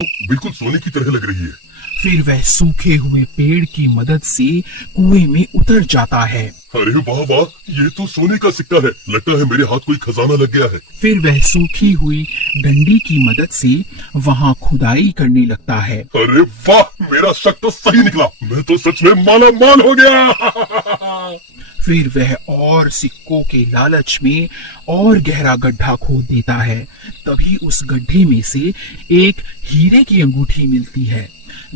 बिल्कुल सोने की तरह लग रही है। फिर वह सूखे हुए पेड़ की मदद से कुएं में उतर जाता है। अरे वाह वाह, ये तो सोने का सिक्का है। लगता है मेरे हाथ कोई खजाना लग गया है। फिर वह सूखी हुई डंडी की मदद से वहां खुदाई करने लगता है। अरे वाह, मेरा शक तो सही निकला। मैं तो सच में माला माल हो गया। फिर वह और सिक्कों के लालच में और गहरा गड्ढा खोद देता है। तभी उस गड्ढे में से एक हीरे की अंगूठी मिलती है।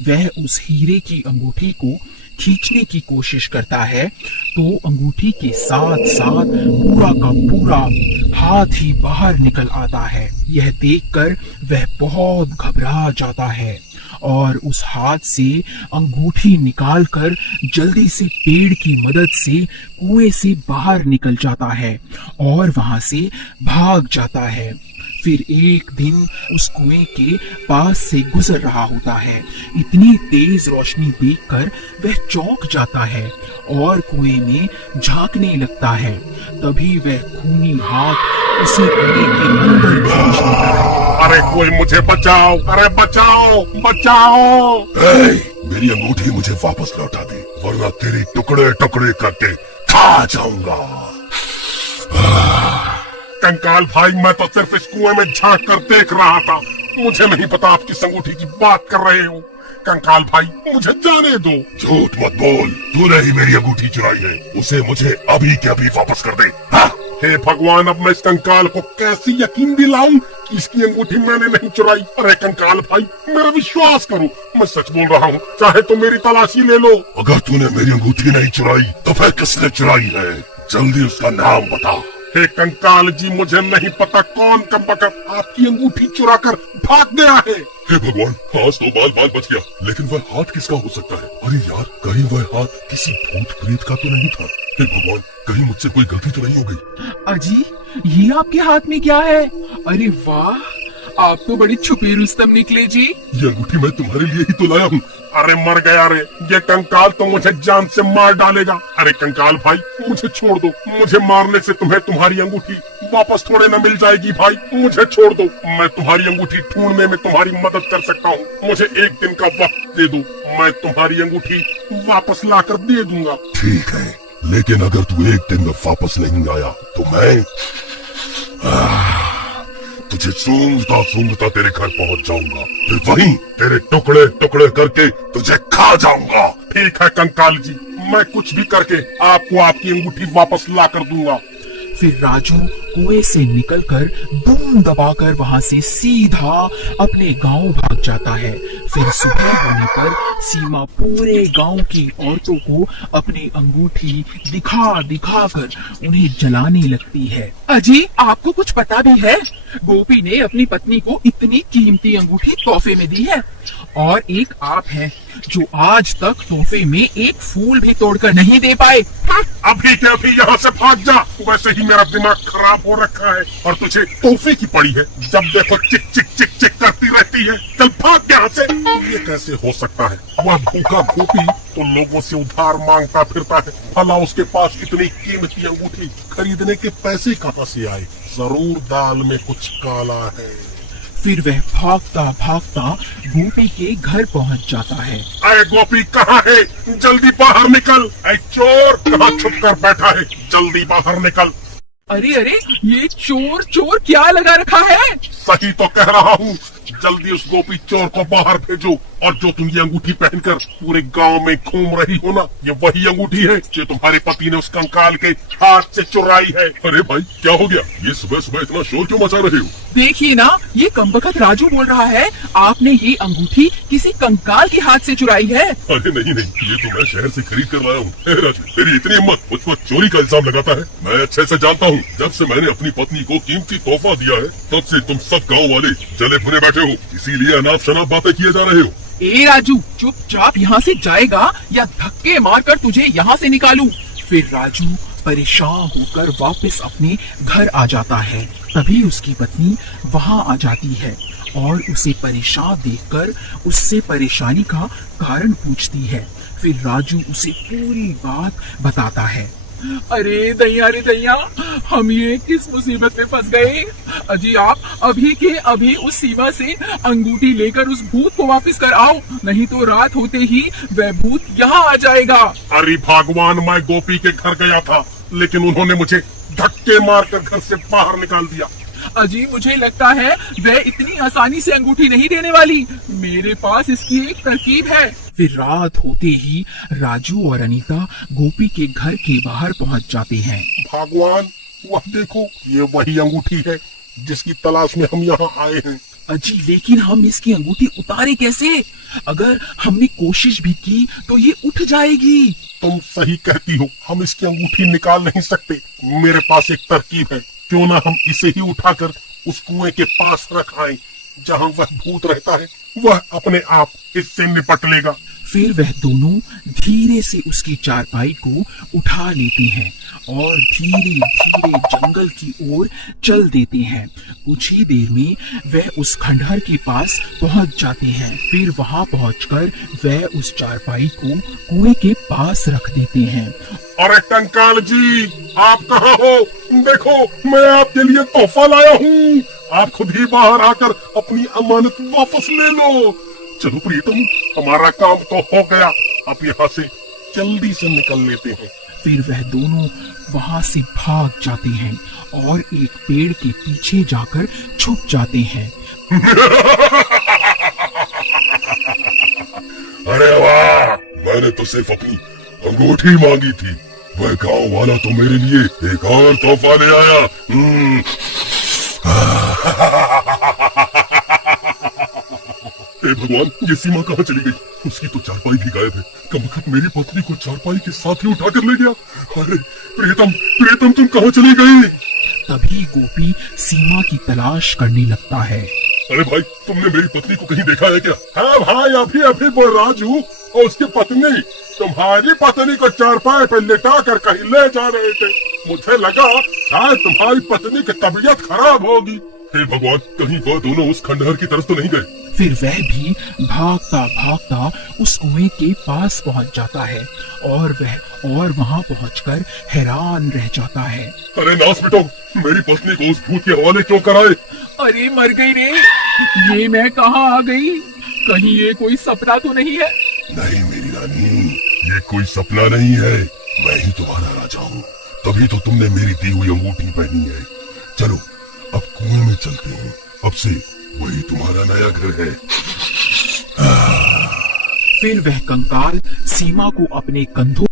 वह उस हीरे की अंगूठी को खींचने की कोशिश करता है तो अंगूठी के साथ साथ पूरा का पूरा हाथ ही बाहर निकल आता है। यह देखकर वह बहुत घबरा जाता है और उस हाथ से अंगूठी निकालकर जल्दी से पेड़ की मदद से कुएं से बाहर निकल जाता है और वहां से भाग जाता है। फिर एक दिन उस कुएं के पास से गुजर रहा होता है। इतनी तेज रोशनी देखकर वह चौंक जाता है और कुएं में झांकने लगता है। तभी वह खूनी हाथ उसे कुएं के अंदर खींच लेता है। अरे कोई मुझे बचाओ, अरे बचाओ बचाओ। मेरी अंगूठी मुझे वापस लौटा दे, वरना तेरी टुकड़े टुकड़े करके खा जाऊंगा। कंकाल भाई, मैं तो सिर्फ इस कुएं में झांक कर देख रहा था। मुझे नहीं पता आप किस अंगूठी की बात कर रहे हो। कंकाल भाई, मुझे जाने दो। झूठ मत बोल, तूने ही मेरी अंगूठी चुराई है। उसे मुझे अभी के अभी वापस कर दे। हाँ? हे भगवान, अब मैं इस कंकाल को कैसे यकीन दिलाऊं कि इसकी अंगूठी मैंने नहीं चुराई। अरे कंकाल भाई, मेरा विश्वास करो, मैं सच बोल रहा हूँ। चाहे तो मेरी तलाशी ले लो। अगर तूने मेरी अंगूठी नहीं चुराई तो फिर किसने चुराई है? जल्दी उसका नाम बता। हे कंकाल जी, मुझे नहीं पता कौन कमबख्त आपकी अंगूठी चुरा कर भाग गया है। हे भगवान, आज तो बाल बाल बच गया। लेकिन वह हाथ किसका हो सकता है? अरे यार, कहीं वह हाथ किसी भूत प्रेत का तो नहीं था? हे भगवान, कहीं मुझसे कोई गलती तो नहीं हो गई? अजी, ये आपके हाथ में क्या है? अरे वाह, आप तो बड़ी छुपी रुस्तम निकले जी। ये अंगूठी मैं तुम्हारे लिए ही तो लाया हूँ। अरे मर गया रे, ये कंकाल तो मुझे जान से मार डालेगा। अरे कंकाल भाई, मुझे छोड़ दो। मुझे मारने से तुम्हें तुम्हारी अंगूठी वापस थोड़े न मिल जाएगी। भाई मुझे छोड़ दो, मैं तुम्हारी अंगूठी ढूंढने में तुम्हारी मदद कर सकता हूँ। मुझे एक दिन का वक्त दे दो, मैं तुम्हारी अंगूठी वापस लाकर दे दूंगा। ठीक है, लेकिन अगर तू एक दिन में वापस नहीं आया तो मैं तुझे सूंघता सूंघता तेरे घर पहुंच जाऊंगा। फिर वहीं तेरे टुकड़े टुकड़े करके तुझे खा जाऊंगा। ठीक है कंकाल जी, मैं कुछ भी करके आपको आपकी अंगूठी वापस ला कर दूंगा। फिर राजू कुएं से निकलकर बूम दबाकर वहां से सीधा अपने गांव भाग जाता है। फिर सुबह होने पर सीमा पूरे गांव की औरतों को अपनी अंगूठी दिखा दिखा कर उन्हें जलाने लगती है। अजी, आपको कुछ पता भी है? गोपी ने अपनी पत्नी को इतनी कीमती अंगूठी तोहफे में दी है और एक आप हैं जो आज तक तोहफे में एक फूल भी तोड़कर नहीं दे पाए। अभी के अभी यहाँ से भाग जा। वैसे ही मेरा दिमाग खराब हो रखा है और तुझे तोहफे की पड़ी है। जब देखो चिक चिक चिक चिक करती रहती है। चल भाग यहाँ से। ये कैसे हो सकता है? वह भूखा गोपी तो लोगों से उधार मांगता फिरता है, भला उसके पास इतनी कीमती अंगूठी खरीदने के पैसे कहाँ से आए? जरूर दाल में कुछ काला है। फिर वह भागता भागता गोपी के घर पहुंच जाता है। अरे गोपी कहाँ है? जल्दी बाहर निकल। अरे चोर, कहाँ छुप कर बैठा है? जल्दी बाहर निकल। अरे अरे, ये चोर चोर क्या लगा रखा है? सही तो कह रहा हूँ। जल्दी उस गोपी चोर को बाहर भेजो। और जो तुम ये अंगूठी पहनकर पूरे गांव में घूम रही हो ना, ये वही अंगूठी है जो तुम्हारे पति ने उस कंकाल के हाथ से चुराई है। अरे भाई, क्या हो गया? ये सुबह सुबह इतना शोर क्यों मचा रहे हो? देखिए ना, ये कमबख्त राजू बोल रहा है आपने ये अंगूठी किसी कंकाल के हाथ से चुराई है। अरे नहीं नहीं, ये तो मैं शहर से खरीद कर लाया हूँ। राजू, तेरी इतनी हिम्मत, मुझ पर चोरी का इल्जाम लगाता है? मैं अच्छे से जानता हूँ, जब से मैंने अपनी पत्नी को कीमती तोहफा दिया है तब से तुम सब गाँव वाले जले भुने बैठे हो। इसीलिए अनाप शनाप बातें किए जा रहे हो। ए राजू, चुपचाप यहाँ से जाएगा या धक्के मारकर तुझे यहाँ से निकालूं। फिर राजू परेशान होकर वापस अपने घर आ जाता है। तभी उसकी पत्नी वहाँ आ जाती है और उसे परेशान देखकर उससे परेशानी का कारण पूछती है। फिर राजू उसे पूरी बात बताता है। अरे दैया रे दैया, हम ये किस मुसीबत में फंस गए। अजी आप अभी के अभी उस सीमा से अंगूठी लेकर उस भूत को वापस कर आओ, नहीं तो रात होते ही वह भूत यहाँ आ जाएगा। अरे भगवान, मैं गोपी के घर गया था, लेकिन उन्होंने मुझे धक्के मारकर घर से बाहर निकाल दिया। अजी मुझे लगता है वह इतनी आसानी से अंगूठी नहीं देने वाली, मेरे पास इसकी एक तरकीब है। फिर रात होते ही राजू और अनीता गोपी के घर के बाहर पहुंच जाते हैं। भगवान, वह देखो, ये वही अंगूठी है जिसकी तलाश में हम यहाँ आए हैं। अजी लेकिन हम इसकी अंगूठी उतारे कैसे? अगर हमने कोशिश भी की तो ये उठ जाएगी। तुम सही कहती हो, हम इसकी अंगूठी निकाल नहीं सकते। मेरे पास एक तरकीब है, क्यों ना हम इसे ही उठाकर उस कुएं के पास रख आए जहाँ वह भूत रहता है, वह अपने आप इससे निपट लेगा। फिर वह दोनों धीरे से उसकी चारपाई को उठा लेते हैं और धीरे धीरे जंगल की ओर चल देते हैं। कुछ ही देर में वह उस खंडहर के पास पहुंच जाते हैं। फिर वहां पहुंचकर वह उस चारपाई को कुएं के पास रख देते हैं। अरे कंकाल जी, आप कहाँ हो? देखो, मैं आपके लिए तोहफा लाया हूँ। आप खुद ही बाहर आकर अपनी अमानत वापस ले लो। चलो प्रियतम, हमारा काम तो हो गया, अब यहाँ से जल्दी से निकल लेते हैं। फिर वह दोनों वहां से भाग जाते हैं और एक पेड़ के पीछे जाकर छुप जाते हैं। अरे वाह, मैंने तो सिर्फ अपनी अंगूठी मांगी थी, वह गांव वाला तो मेरे लिए एक और तोहफा ले आया। हे भगवान, ये सीमा कहाँ चली गई? उसकी तो चारपाई भी गायब है। कमबख्त मेरी पत्नी को चारपाई के साथ ही उठा कर ले गया। अरे प्रियतम, प्रियतम तुम कहाँ चली गई? तभी गोपी सीमा की तलाश करने लगता है। अरे भाई, तुमने मेरी पत्नी को कहीं देखा है क्या? हाँ भाई, अभी वो राजू और उसकी पत्नी तुम्हारी पत्नी को चारपाई पर लेटा कर कहीं ले जा रहे थे। मुझे लगा शायद तुम्हारी पत्नी की तबीयत खराब होगी। हे भगवान, कहीं वह दोनों उस खंडहर की तरफ तो नहीं गए? फिर वह भी भागता भागता उस कुएं के पास पहुंच जाता है और वहां पहुंचकर हैरान रह जाता है। अरे नास बेटो, मेरी पत्नी को उस भूत के हवाले क्यों कराए? अरे मर गई रे, ये मैं कहाँ आ गई? कहीं ये कोई सपना तो नहीं है? नहीं मेरी रानी, ये कोई सपना नहीं है, मैं ही तुम्हारा राजा हूँ, तभी तो तुमने मेरी दी हुई अंगूठी पहनी है। चलो अब कुएं में चलते हैं, अब से वही तुम्हारा नया घर है। फिर वह कंकाल सीमा को अपने कंधों